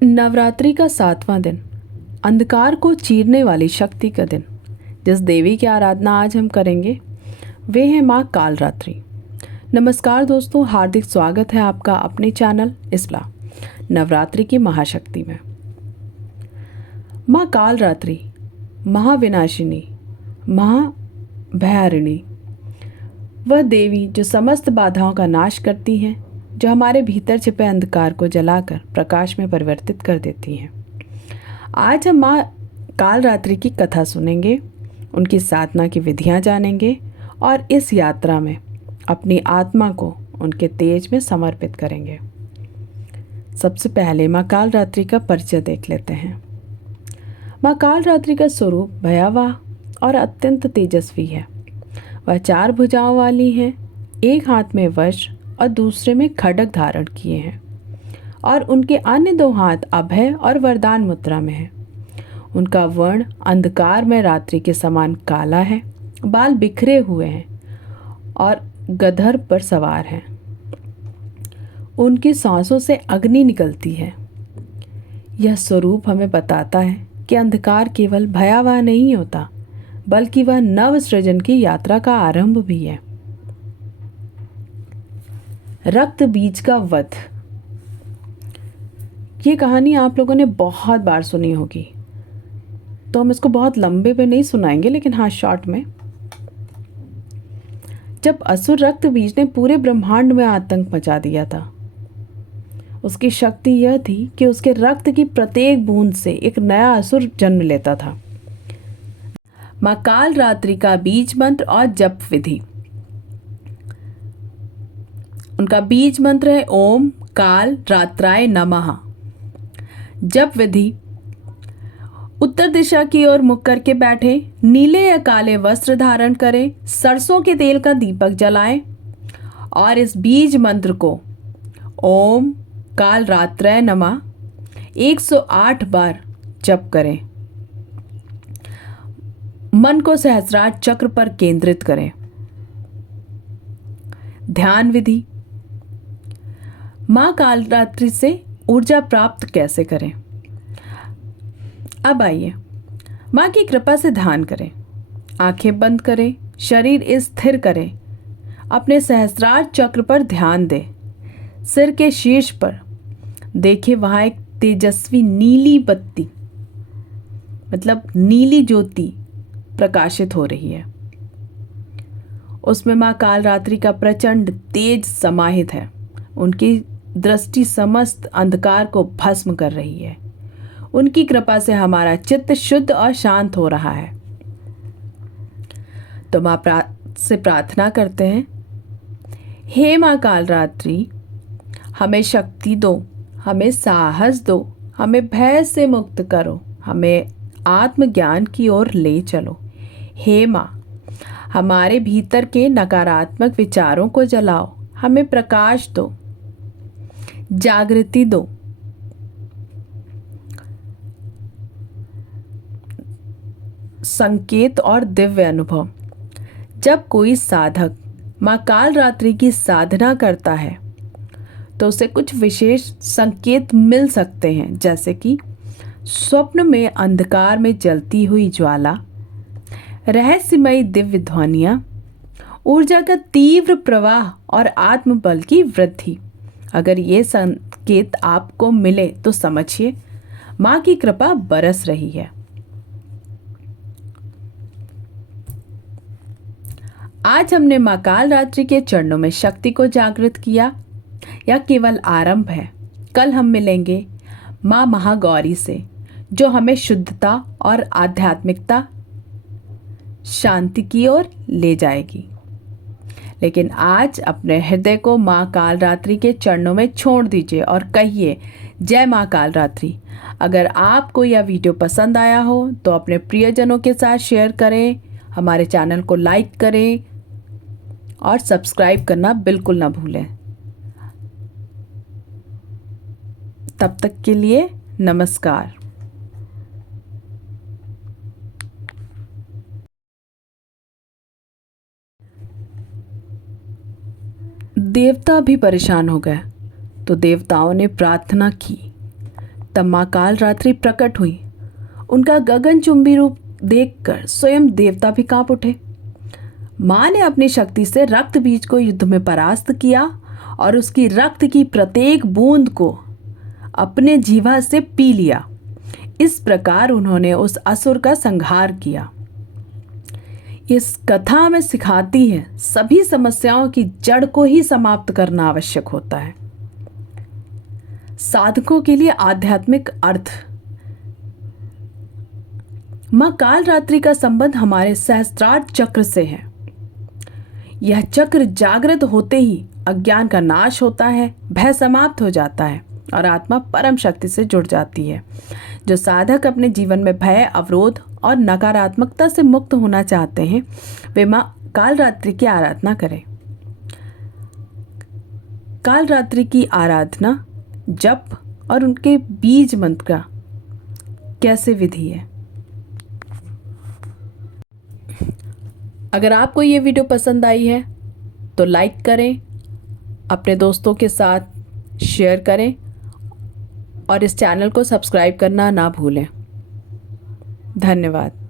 नवरात्रि का 7वां दिन, अंधकार को चीरने वाली शक्ति का दिन। जिस देवी की आराधना आज हम करेंगे वे है माँ कालरात्रि। नमस्कार दोस्तों, हार्दिक स्वागत है आपका अपने चैनल इसला नवरात्रि की महाशक्ति में। माँ कालरात्रि महाविनाशिनी, महाभयारिणी, वह देवी जो समस्त बाधाओं का नाश करती हैं, जो हमारे भीतर छिपे अंधकार को जलाकर प्रकाश में परिवर्तित कर देती हैं। आज हम माँ कालरात्रि की कथा सुनेंगे, उनकी साधना की विधियाँ जानेंगे और इस यात्रा में अपनी आत्मा को उनके तेज में समर्पित करेंगे। सबसे पहले माँ कालरात्रि का परिचय देख लेते हैं। माँ कालरात्रि का स्वरूप भयावह और अत्यंत तेजस्वी है। वह 4 भुजाओं वाली हैं, एक हाथ में वज्र और दूसरे में खड्ग धारण किए हैं और उनके अन्य 2 हाथ अभय और वरदान मुद्रा में हैं। उनका वर्ण अंधकार में रात्रि के समान काला है, बाल बिखरे हुए हैं और गधर पर सवार हैं। उनकी सांसों से अग्नि निकलती है। यह स्वरूप हमें बताता है कि अंधकार केवल भयावह नहीं होता, बल्कि वह नव सृजन की यात्रा का आरंभ भी है। रक्त बीज का वध। ये कहानी आप लोगों ने बहुत बार सुनी होगी, तो हम इसको बहुत लंबे पे नहीं सुनाएंगे, लेकिन हाँ शॉर्ट में। जब असुर रक्त बीज ने पूरे ब्रह्मांड में आतंक मचा दिया था, उसकी शक्ति यह थी कि उसके रक्त की प्रत्येक बूंद से एक नया असुर जन्म लेता था। माँ कालरात्रि का बीज मंत्र और जप विधि। उनका बीज मंत्र है ओम काल रात्राय नमः। जप विधि, उत्तर दिशा की ओर मुख करके बैठे, नीले या काले वस्त्र धारण करें, सरसों के तेल का दीपक जलाएं और इस बीज मंत्र को ओम काल रात्राय नमः 108 बार जप करें। मन को सहस्रार चक्र पर केंद्रित करें। ध्यान विधि, माँ कालरात्रि से ऊर्जा प्राप्त कैसे करें। अब आइए, माँ की कृपा से ध्यान करें। आंखें बंद करें, शरीर स्थिर करें, अपने सहस्रार चक्र पर ध्यान दें। सिर के शीर्ष पर देखें, वहां एक तेजस्वी नीली बत्ती, मतलब नीली ज्योति प्रकाशित हो रही है। उसमें माँ कालरात्रि का प्रचंड तेज समाहित है। उनकी दृष्टि समस्त अंधकार को भस्म कर रही है। उनकी कृपा से हमारा चित्त शुद्ध और शांत हो रहा है। तो माँ से प्रार्थना करते हैं, हे माँ कालरात्रि, हमें शक्ति दो, हमें साहस दो, हमें भय से मुक्त करो, हमें आत्मज्ञान की ओर ले चलो। हे माँ, हमारे भीतर के नकारात्मक विचारों को जलाओ, हमें प्रकाश दो, जागृति दो। संकेत और दिव्य अनुभव। जब कोई साधक माँ कालरात्रि की साधना करता है तो उसे कुछ विशेष संकेत मिल सकते हैं, जैसे कि स्वप्न में अंधकार में जलती हुई ज्वाला, रहस्यमयी दिव्य ध्वनियाँ, ऊर्जा का तीव्र प्रवाह और आत्मबल की वृद्धि। अगर ये संकेत आपको मिले तो समझिए माँ की कृपा बरस रही है। आज हमने माँ कालरात्रि के चरणों में शक्ति को जागृत किया। यह केवल आरंभ है। कल हम मिलेंगे माँ महागौरी से, जो हमें शुद्धता और आध्यात्मिकता, शांति की ओर ले जाएगी। लेकिन आज अपने हृदय को माँ कालरात्रि के चरणों में छोड़ दीजिए और कहिए जय माँ कालरात्रि। अगर आपको यह वीडियो पसंद आया हो तो अपने प्रियजनों के साथ शेयर करें, हमारे चैनल को लाइक करें और सब्सक्राइब करना बिल्कुल ना भूलें। तब तक के लिए नमस्कार। देवता भी परेशान हो गए तो देवताओं ने प्रार्थना की तब माँ कालरात्रि प्रकट हुई। उनका गगनचुंबी रूप देखकर स्वयं देवता भी कांप उठे। माँ ने अपनी शक्ति से रक्त बीज को युद्ध में परास्त किया और उसकी रक्त की प्रत्येक बूंद को अपने जीवा से पी लिया। इस प्रकार उन्होंने उस असुर का संहार किया। इस कथा हमें सिखाती है सभी समस्याओं की जड़ को ही समाप्त करना आवश्यक होता है। साधकों के लिए आध्यात्मिक अर्थ। मां कालरात्रि का संबंध हमारे सहस्त्रार चक्र से है। यह चक्र जागृत होते ही अज्ञान का नाश होता है, भय समाप्त हो जाता है और आत्मा परम शक्ति से जुड़ जाती है। जो साधक अपने जीवन में भय, अवरोध और नकारात्मकता से मुक्त होना चाहते हैं, वे मां कालरात्रि की आराधना करें। कालरात्रि की आराधना, जप और उनके बीज मंत्र का कैसे विधि है। अगर आपको ये वीडियो पसंद आई है तो लाइक करें, अपने दोस्तों के साथ शेयर करें और इस चैनल को सब्सक्राइब करना ना भूलें। धन्यवाद।